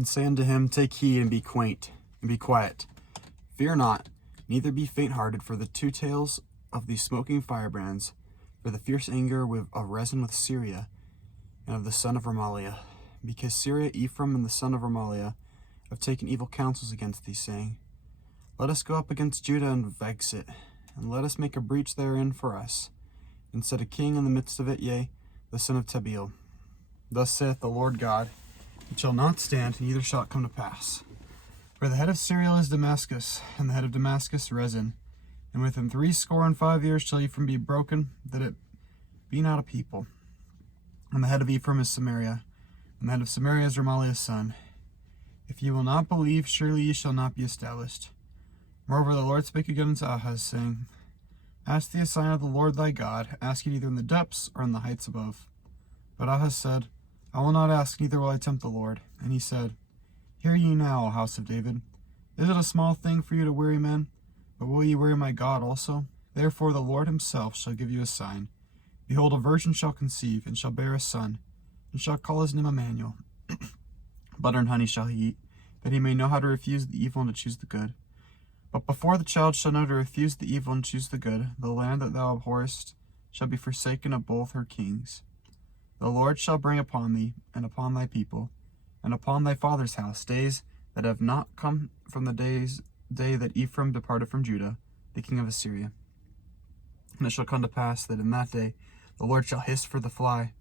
and say unto him, Take heed and be quiet. Fear not, neither be faint-hearted for the two tails of these smoking firebrands, for the fierce anger of Rezin with Syria, and of the son of Remaliah. Because Syria, Ephraim, and the son of Remaliah have taken evil counsels against thee, saying, Let us go up against Judah and vex it, and let us make a breach therein for us, and set a king in the midst of it, yea, the son of Tabeel. Thus saith the Lord God, It shall not stand, neither shall it come to pass. For the head of Syria is Damascus, and the head of Damascus Rezin. And within 65 years shall Ephraim be broken, that it be not a people. And the head of Ephraim is Samaria, and the head of Samaria is Remaliah's son. If ye will not believe, surely ye shall not be established. Moreover, the Lord spake again unto Ahaz, saying, Ask thee a sign of the Lord thy God, ask it either in the depths or in the heights above. But Ahaz said, I will not ask, neither will I tempt the Lord. And he said, Hear ye now, O house of David. Is it a small thing for you to weary men? But will ye weary my God also? Therefore the Lord himself shall give you a sign. Behold, a virgin shall conceive, and shall bear a son, and shall call his name Emmanuel. Butter and honey shall he eat, that he may know how to refuse the evil and to choose the good. But before the child shall know to refuse the evil and choose the good, the land that thou abhorrest shall be forsaken of both her kings. The Lord shall bring upon thee, and upon thy people, and upon thy father's house, days that have not come from the day that Ephraim departed from Judah, the king of Assyria. And it shall come to pass that in that day the Lord shall hiss for the fly,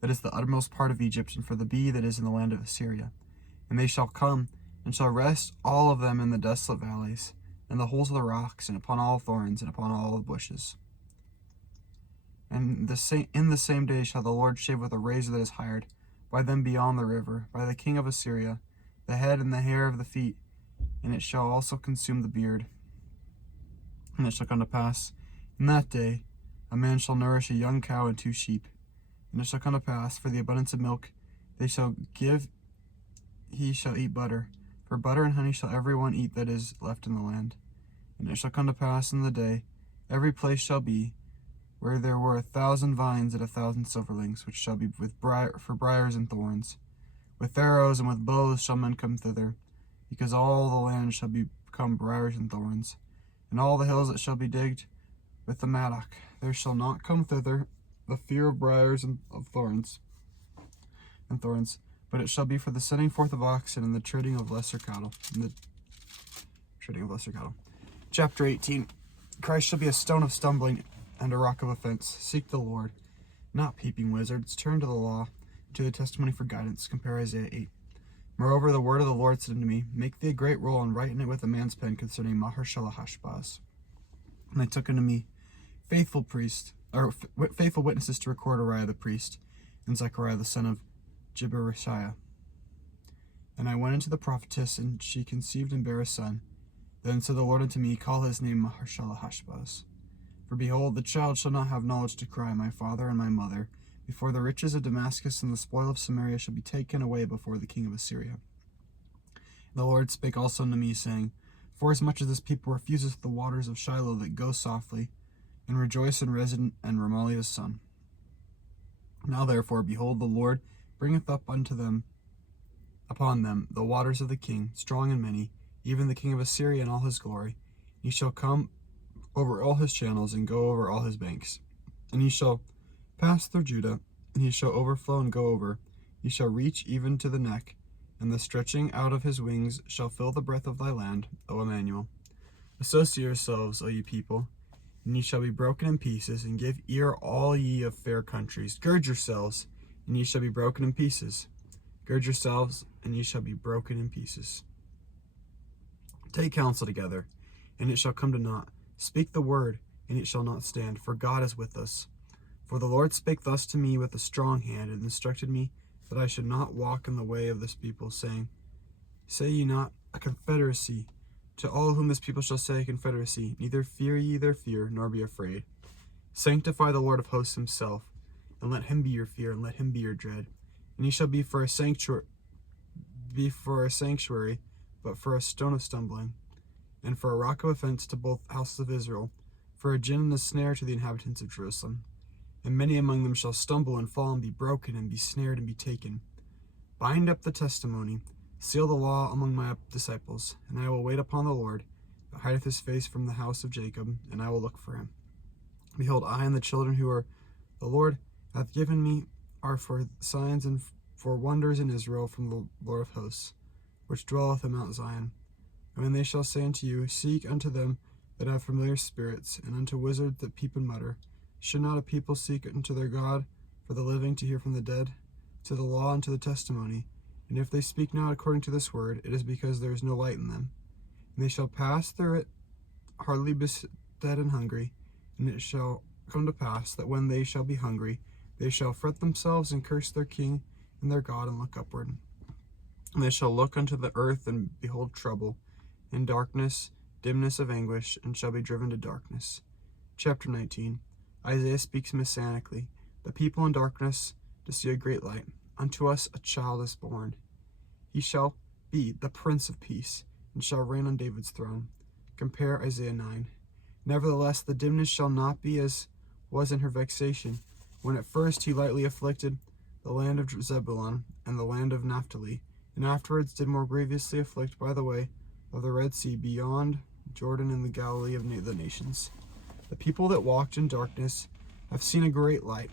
that is the uttermost part of Egypt, and for the bee that is in the land of Assyria. And they shall come, and shall rest all of them in the desolate valleys, and the holes of the rocks, and upon all thorns, and upon all the bushes. And in the same day shall the Lord shave with a razor that is hired, by them beyond the river, by the king of Assyria, the head and the hair of the feet, and it shall also consume the beard. And it shall come to pass, in that day, a man shall nourish a young cow and 2 sheep. And it shall come to pass, for the abundance of milk he shall eat butter. For butter and honey shall every one eat that is left in the land. And it shall come to pass in the day, every place shall be, where there were 1,000 vines and 1,000 silverlings, which shall be for briars and thorns. With arrows and with bows shall men come thither, because all the land shall become briars and thorns. And all the hills that shall be digged with the mattock, there shall not come thither the fear of briars and of thorns, but it shall be for the setting forth of oxen and the treading of lesser cattle. Chapter 18. Christ shall be a stone of stumbling and a rock of offense. Seek the Lord, not peeping wizards. Turn to the law, to the testimony for guidance. Compare Isaiah 8. Moreover, the word of the Lord said unto me, Make thee a great roll, and write in it with a man's pen concerning Maher-shalal-hash-baz. And I took unto me faithful witnesses to record Uriah the priest, and Zechariah the son of Jeberechiah. And I went unto the prophetess, and she conceived and bare a son. Then said the Lord unto me, Call his name Maher-shalal-hash-baz. For behold, the child shall not have knowledge to cry, My father and my mother, before the riches of Damascus and the spoil of Samaria shall be taken away before the king of Assyria. And the Lord spake also unto me, saying, Forasmuch as this people refuseth the waters of Shiloh that go softly, and rejoice in Rezin and Remaliah's son. Now therefore, behold, the Lord bringeth up upon them the waters of the king, strong and many, even the king of Assyria in all his glory. He shall come over all his channels, and go over all his banks. And he shall pass through Judah, and he shall overflow and go over. He shall reach even to the neck, and the stretching out of his wings shall fill the breadth of thy land, O Emmanuel. Associate yourselves, O ye people, and ye shall be broken in pieces, and give ear all ye of fair countries. Gird yourselves, and ye shall be broken in pieces. Gird yourselves, and ye shall be broken in pieces. Take counsel together, and it shall come to naught. Speak the word, and it shall not stand, for God is with us. For the Lord spake thus to me with a strong hand, and instructed me that I should not walk in the way of this people, saying, Say ye not a confederacy. To all whom this people shall say a confederacy, neither fear ye their fear, nor be afraid. Sanctify the Lord of hosts himself, and let him be your fear, and let him be your dread. And he shall be for a sanctuary, but for a stone of stumbling, and for a rock of offense to both houses of Israel, for a gin and a snare to the inhabitants of Jerusalem. And many among them shall stumble and fall and be broken and be snared and be taken. Bind up the testimony, Seal the law among my disciples, and I will wait upon the Lord, that hideth his face from the house of Jacob, and I will look for him. Behold, I and the children who are the Lord hath given me are for signs and for wonders in Israel from the Lord of hosts, which dwelleth in Mount Zion. And when they shall say unto you, Seek unto them that have familiar spirits, and unto wizards that peep and mutter, should not a people seek unto their God for the living to hear from the dead, to the law and to the testimony? And if they speak not according to this word, it is because there is no light in them. And they shall pass through it hardly beset and hungry, and it shall come to pass that when they shall be hungry, they shall fret themselves and curse their king and their God, and look upward. And they shall look unto the earth and behold trouble, and darkness, dimness of anguish, and shall be driven to darkness. Chapter 19. Isaiah speaks messianically. The people in darkness to see a great light. Unto us a child is born. He shall be the Prince of Peace, and shall reign on David's throne. Compare Isaiah 9. Nevertheless, the dimness shall not be as was in her vexation, when at first he lightly afflicted the land of Zebulun and the land of Naphtali, and afterwards did more grievously afflict by the way of the Red Sea beyond Jordan and the Galilee of the nations. The people that walked in darkness have seen a great light.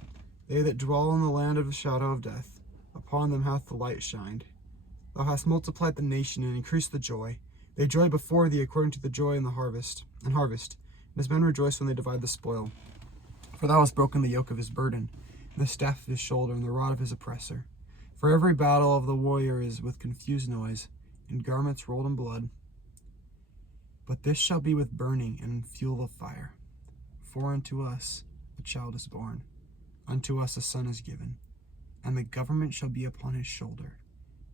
They that dwell in the land of the shadow of death, upon them hath the light shined. Thou hast multiplied the nation and increased the joy. They joy before thee according to the joy in the harvest, and as men rejoice when they divide the spoil. For thou hast broken the yoke of his burden, and the staff of his shoulder, and the rod of his oppressor. For every battle of the warrior is with confused noise, and garments rolled in blood. But this shall be with burning and fuel of fire. For unto us a child is born, unto us a son is given, and the government shall be upon his shoulder,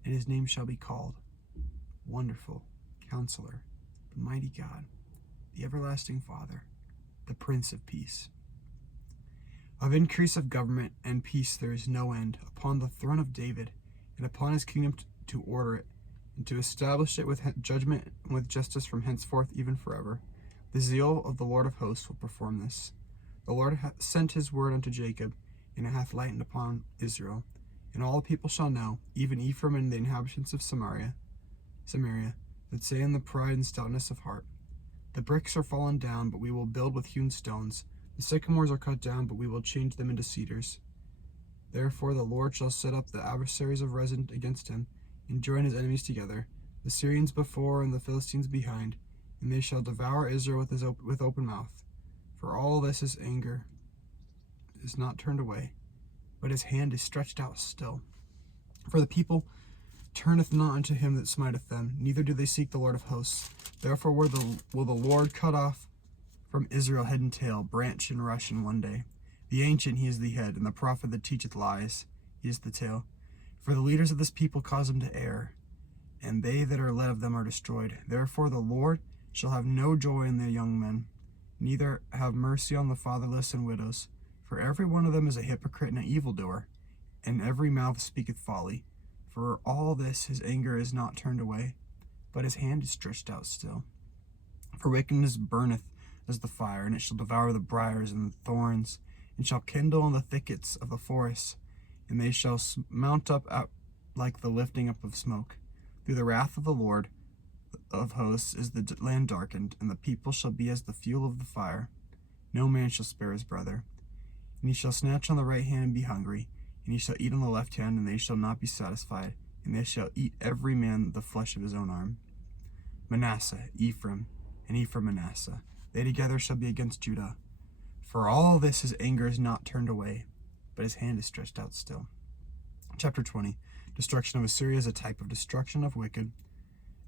and his name shall be called Wonderful, Counselor, the Mighty God, the Everlasting Father, the Prince of Peace. Of increase of government and peace there is no end, upon the throne of David, and upon his kingdom to order it, and to establish it with judgment and with justice from henceforth even forever. The zeal of the Lord of hosts will perform this. The Lord hath sent his word unto Jacob, and it hath lightened upon Israel. And all the people shall know, even Ephraim and the inhabitants of Samaria, that say in the pride and stoutness of heart, The bricks are fallen down, but we will build with hewn stones. The sycamores are cut down, but we will change them into cedars. Therefore the Lord shall set up the adversaries of Rezin against him, and join his enemies together, the Syrians before and the Philistines behind, and they shall devour Israel with open mouth. For all this his anger is not turned away, but his hand is stretched out still. For the people turneth not unto him that smiteth them, neither do they seek the Lord of hosts. Therefore will the Lord cut off from Israel head and tail, branch and rush in one day. The ancient, he is the head, and the prophet that teacheth lies, he is the tail. For the leaders of this people cause them to err, and they that are led of them are destroyed. Therefore the Lord shall have no joy in their young men, neither have mercy on the fatherless and widows. For every one of them is a hypocrite and an evildoer, and every mouth speaketh folly. For all this his anger is not turned away, but his hand is stretched out still. For wickedness burneth as the fire, and it shall devour the briars and the thorns, and shall kindle in the thickets of the forest, and they shall mount up like the lifting up of smoke. Through the wrath of the Lord of hosts is the land darkened, and the people shall be as the fuel of the fire. No man shall spare his brother. And he shall snatch on the right hand and be hungry, and he shall eat on the left hand, and they shall not be satisfied, and they shall eat every man the flesh of his own arm. Manasseh, Ephraim, and Ephraim Manasseh, they together shall be against Judah. For all this his anger is not turned away, but his hand is stretched out still. Chapter 20. Destruction of Assyria is a type of destruction of wicked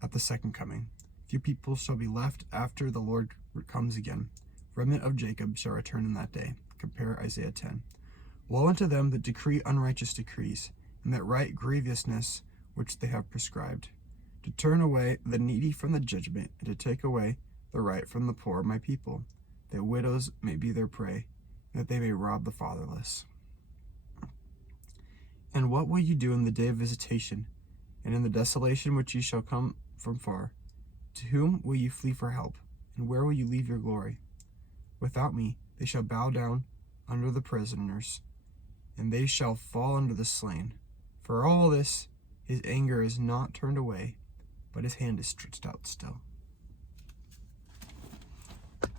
at the second coming. Few people shall be left after the Lord comes again. Remnant of Jacob shall return in that day. Compare Isaiah 10. Woe unto them that decree unrighteous decrees, and that write grievousness which they have prescribed, to turn away the needy from the judgment, and to take away the right from the poor of my people, that widows may be their prey, and that they may rob the fatherless. And what will you do in the day of visitation, and in the desolation which ye shall come from far? To whom will you flee for help, and where will you leave your glory? Without me they shall bow down under the prisoners, and they shall fall under the slain. For all this His anger is not turned away, but his hand is stretched out still.